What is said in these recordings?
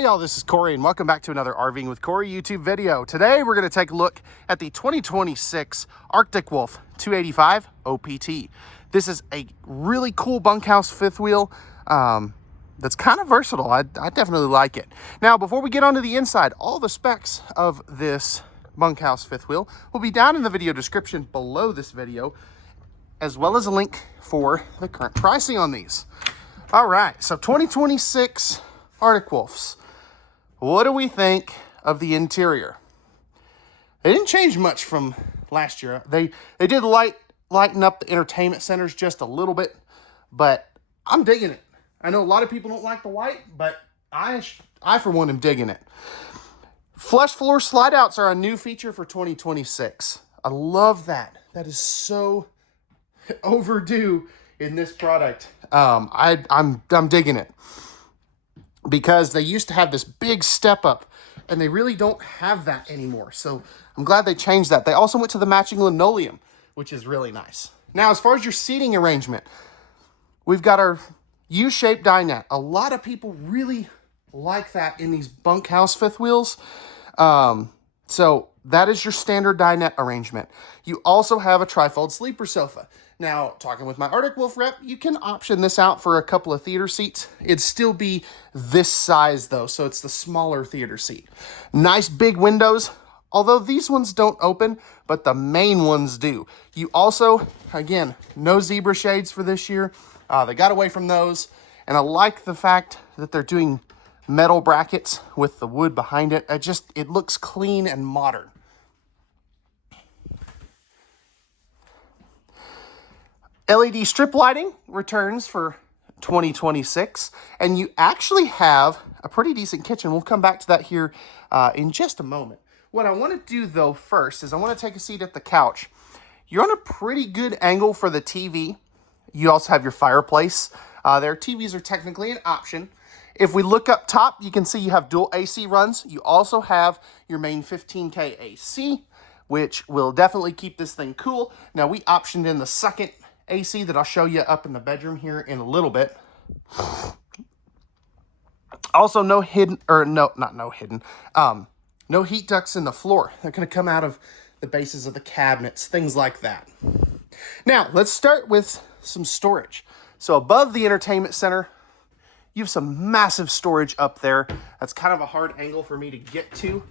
Hey y'all, this is Corey and welcome back to another RVing with Corey YouTube video. Today we're going to take a look at the 2026 Arctic Wolf 285 OPT. This is a really cool bunkhouse fifth wheel that's kind of versatile. I definitely like it. Now before we get onto the inside, all the specs of this bunkhouse fifth wheel will be down in the video description below this video, as well as a link for the current pricing on these. All right, so 2026 Arctic Wolves. What do we think of the interior? They didn't change much from last year. They did lighten up the entertainment centers just a little bit, but I'm digging it. I know a lot of people don't like the white, but I for one am digging it. Flush floor slide outs are a new feature for 2026. I love that. That is so overdue in this product. I'm digging it, because they used to have this big step up and they really don't have that anymore. So I'm glad they changed that. They also went to the matching linoleum, which is really nice. Now, as far as your seating arrangement, we've got our U-shaped dinette. A lot of people really like that in these bunkhouse fifth wheels. So that is your standard dinette arrangement. You also have a trifold sleeper sofa. Now, talking with my Arctic Wolf rep, you can option this out for a couple of theater seats. It'd still be this size though, so it's the smaller theater seat. Nice big windows, although these ones don't open, but the main ones do. You also, again, no zebra shades for this year. They got away from those, and I like the fact that they're doing metal brackets with the wood behind it. It looks clean and modern. LED strip lighting returns for 2026, and you actually have a pretty decent kitchen. We'll come back to that here in just a moment. What I want to do though first is I want to take a seat at the couch. You're on a pretty good angle for the TV. You also have your fireplace. Their TVs are technically an option. If we look up top, you can see you have dual AC runs. You also have your main 15K AC, which will definitely keep this thing cool. Now, we optioned in the second AC that I'll show you up in the bedroom here in a little bit. Also, no heat ducts in the floor. They're going to come out of the bases of the cabinets, things like that. Now, let's start with some storage. So above the entertainment center, you have some massive storage up there. That's kind of a hard angle for me to get to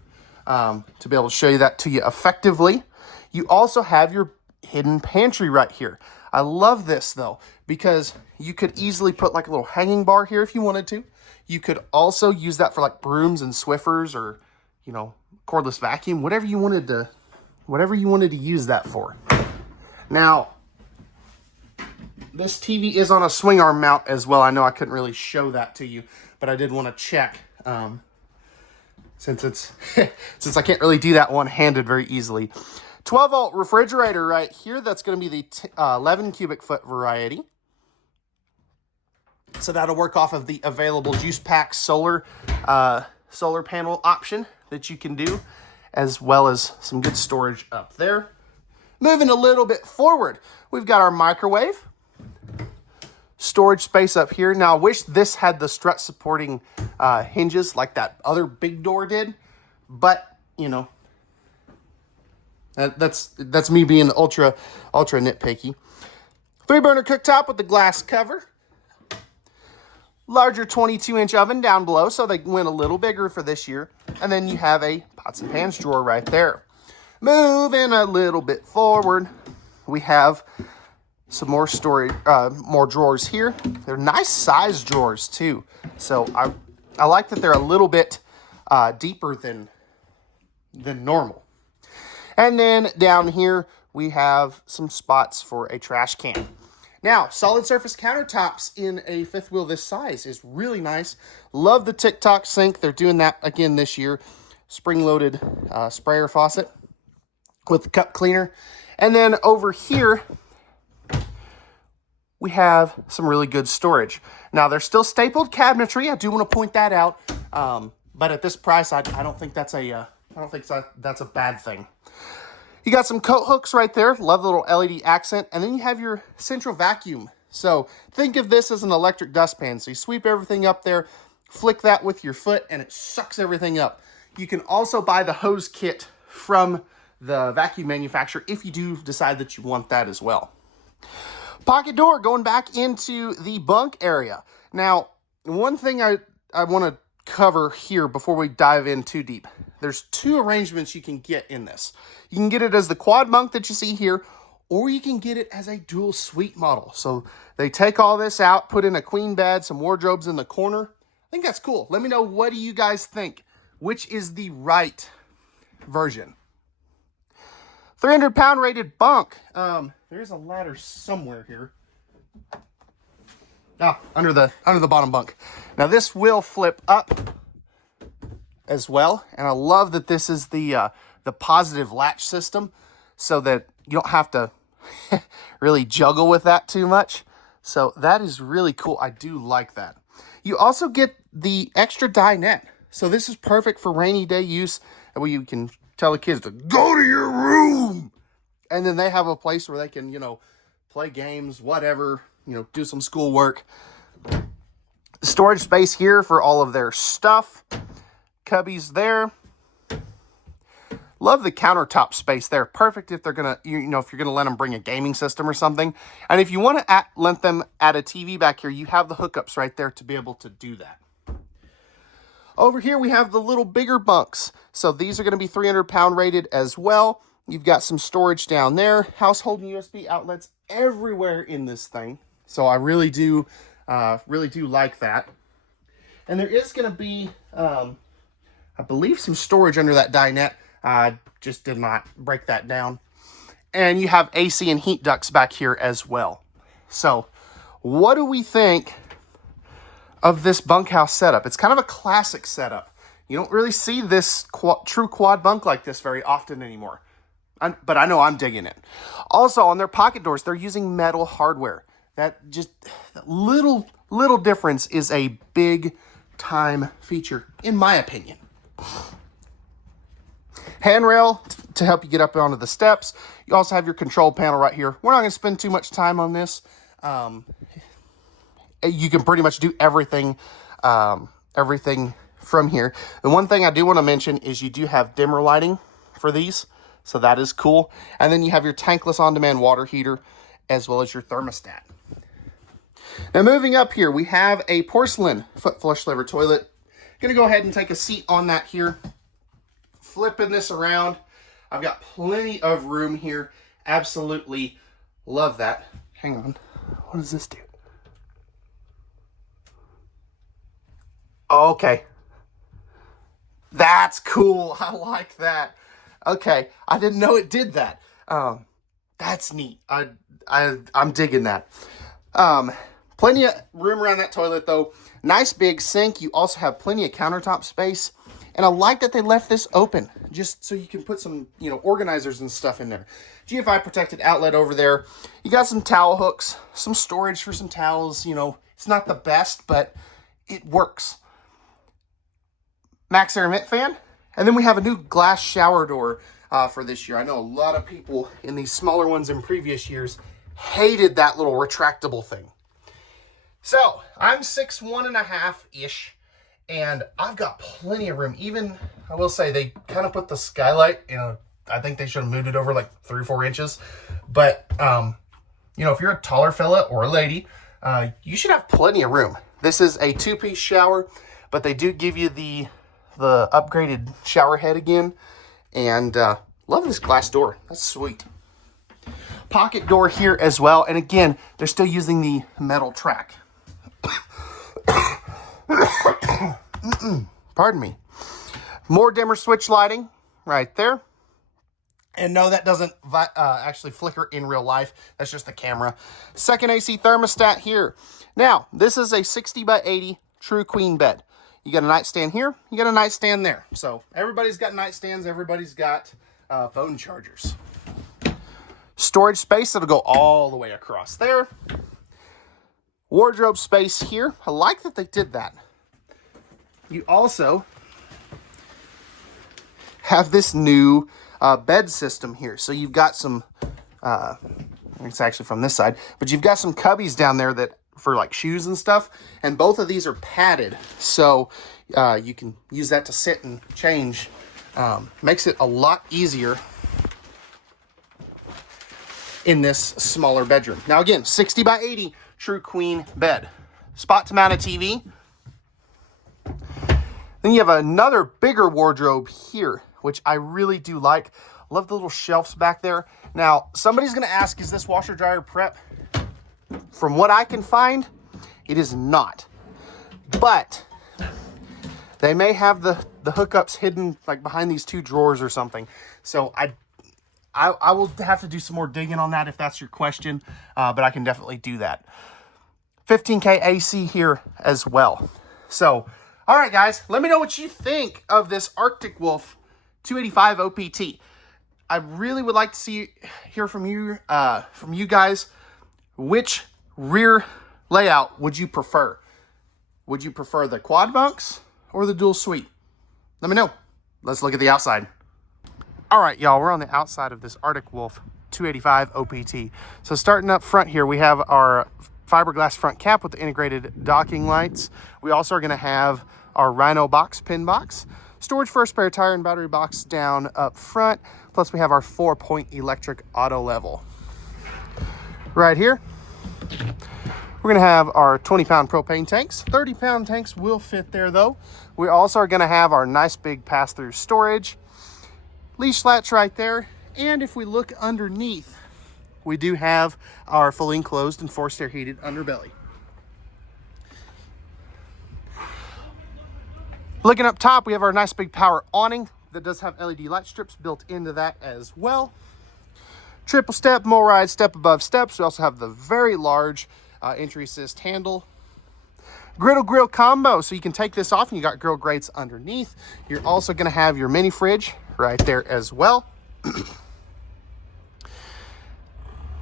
be able to show you that to you effectively. You also have your hidden pantry right here. I love this though, because you could easily put like a little hanging bar here if you wanted to. You could also use that for like brooms and Swiffers, or, you know, cordless vacuum, whatever you wanted to use that for. Now, this TV is on a swing arm mount as well. I know I couldn't really show that to you, but I did want to check since I can't really do that one-handed very easily. 12-volt refrigerator right here. That's going to be the 11 cubic foot variety. So that'll work off of the available Juice Pack solar panel option that you can do, as well as some good storage up there. Moving a little bit forward, we've got our microwave. Storage space up here. Now, I wish this had the strut supporting hinges like that other big door did, but, you know, that's me being ultra nitpicky. 3-burner cooktop with the glass cover. Larger 22-inch oven down below, so they went a little bigger for this year. And then you have a pots and pans drawer right there. Moving a little bit forward, we have some more storage, more drawers here. They're nice size drawers too. So I like that they're a little bit deeper than normal. And then down here, we have some spots for a trash can. Now, solid surface countertops in a fifth wheel this size is really nice. Love the TikTok sink. They're doing that again this year. Spring-loaded sprayer faucet with the cup cleaner. And then over here, we have some really good storage. Now, there's still stapled cabinetry. I do want to point that out. But at this price, I don't think that's a bad thing. You got some coat hooks right there. Love the little LED accent. And then you have your central vacuum. So think of this as an electric dustpan. So you sweep everything up there, flick that with your foot and it sucks everything up. You can also buy the hose kit from the vacuum manufacturer if you do decide that you want that as well. Pocket door going back into the bunk area. Now, one thing I want to cover here before we dive in too deep. There's two arrangements you can get in this. You can get it as the quad bunk that you see here, or you can get it as a dual suite model. So they take all this out, put in a queen bed, some wardrobes in the corner. I think that's cool. Let me know, what do you guys think? Which is the right version? 300-pound rated bunk. There's a ladder somewhere here. Under the bottom bunk. Now this will flip up as well, and I love that this is the positive latch system, so that you don't have to really juggle with that too much. So that is really cool. I do like that. You also get the extra dinette. So this is perfect for rainy day use, where you can tell the kids to go to your room, and then they have a place where they can, play games, whatever, do some schoolwork. Storage space here for all of their stuff. Cubbies there. Love the countertop space there. Perfect if they're gonna, if you're gonna let them bring a gaming system or something. And if you want to let them add a TV back here, you have the hookups right there to be able to do that. Over here we have the little bigger bunks. So these are going to be 300-pound rated as well. You've got some storage down there. Household USB outlets everywhere in this thing. So I really do like that. And there is going to be, I believe, some storage under that dinette. I just did not break that down. And you have AC and heat ducts back here as well. So what do we think of this bunkhouse setup? It's kind of a classic setup. You don't really see this true quad bunk like this very often anymore. But I know I'm digging it. Also, on their pocket doors, they're using metal hardware. That just little difference is a big time feature, in my opinion. Handrail to help you get up onto the steps. You also have your control panel right here. We're not going to spend too much time on this. You can pretty much do everything from here. The one thing I do want to mention is you do have dimmer lighting for these, so that is cool. And then you have your tankless on-demand water heater, as well as your thermostat. Now moving up here, we have a porcelain foot flush lever toilet. Gonna go ahead and take a seat on that here. Flipping this around, I've got plenty of room here. Absolutely love that. Hang on, what does this do? Okay, that's cool. I like that. Okay, I didn't know it did that. That's neat. I'm digging that. Plenty of room around that toilet though. Nice big sink. You also have plenty of countertop space. And I like that they left this open, just so you can put some, organizers and stuff in there. GFI protected outlet over there. You got some towel hooks, some storage for some towels. It's not the best, but it works. Max Air vent fan. And then we have a new glass shower door for this year. I know a lot of people in these smaller ones in previous years hated that little retractable thing. So I'm 6'1½"-ish. And I've got plenty of room. Even, I will say, they kind of put the skylight, I think they should have moved it over like 3 or 4 inches. But, if you're a taller fella or a lady, you should have plenty of room. This is a 2-piece shower, but they do give you the upgraded shower head again. And love this glass door. That's sweet. Pocket door here as well. And again, they're still using the metal track. Pardon me. More dimmer switch lighting right there. And no, that doesn't actually flicker in real life. That's just the camera. Second AC thermostat here. Now, this is a 60x80 true queen bed. You got a nightstand here. You got a nightstand there. So everybody's got nightstands. Everybody's got phone chargers. Storage space that'll go all the way across there. Wardrobe space here. I like that they did that. You also have this new bed system here. So you've got some, it's actually from this side, but you've got some cubbies down there that for like shoes and stuff. And both of these are padded, so you can use that to sit and change. Makes it a lot easier in this smaller bedroom. Now again, 60 by 80 true queen bed. Spot to mount a TV. Then you have another bigger wardrobe here, which I really do like. Love the little shelves back there. Now, somebody's gonna ask, is this washer dryer prep? From what I can find, it is not. But they may have the hookups hidden like behind these two drawers or something. So I will have to do some more digging on that if that's your question, but I can definitely do that. 15K AC here as well. So, all right, guys, let me know what you think of this Arctic Wolf 285 OPT. I really would like to hear from you guys. Which rear layout would you prefer? Would you prefer the quad bunks or the dual suite? Let me know. Let's look at the outside. All right, y'all, we're on the outside of this Arctic Wolf 285 OPT. So starting up front here, we have our fiberglass front cap with the integrated docking lights. We also are gonna have our Rhino box, pin box, storage for a spare tire and battery box down up front. Plus we have our 4-point electric auto level. Right here, we're gonna have our 20-pound propane tanks. 30-pound tanks will fit there though. We also are gonna have our nice big pass-through storage. Leash latch right there. And if we look underneath, we do have our fully enclosed and forced air heated underbelly. Looking up top, we have our nice big power awning that does have LED light strips built into that as well. Triple step, MORryde step above steps. We also have the very large entry assist handle. Grill combo, so you can take this off and you got grill grates underneath. You're also gonna have your mini fridge right there as well.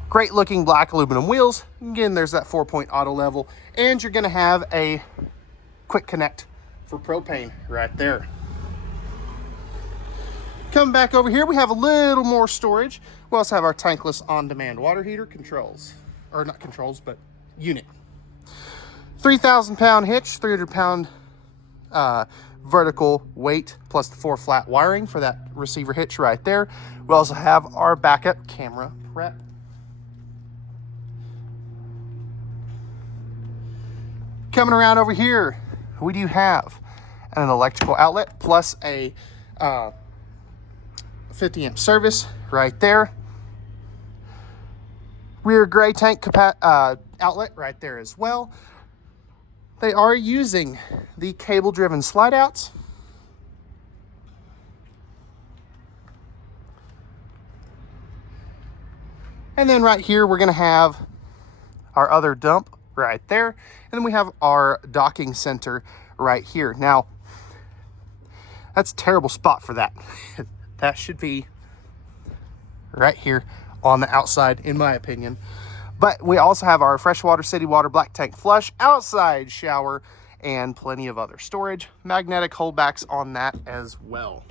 Great looking black aluminum wheels. Again, there's that 4-point auto level. And you're gonna have a quick connect for propane right there. Coming back over here, we have a little more storage. We also have our tankless on-demand water heater controls, or not controls, but unit. 3,000-pound hitch, 300-pound vertical weight, plus the 4 flat wiring for that receiver hitch right there. We also have our backup camera prep. Coming around over here, we do have an electrical outlet plus a 50-amp service right there. Rear gray tank outlet right there as well. They are using the cable-driven slide-outs. And then right here, we're gonna have our other dump right there. And then we have our docking center right here. Now, that's a terrible spot for that. That should be right here on the outside, in my opinion. But we also have our freshwater city water black tank flush, outside shower, and plenty of other storage. Magnetic holdbacks on that as well.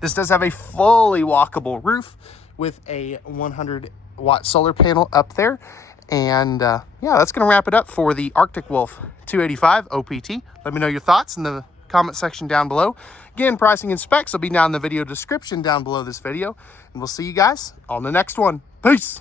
This does have a fully walkable roof with a 100-watt solar panel up there. And yeah, that's going to wrap it up for the Arctic Wolf 285 OPT. Let me know your thoughts in the comment section down below. Again, pricing and specs will be down in the video description down below this video. And we'll see you guys on the next one. Peace!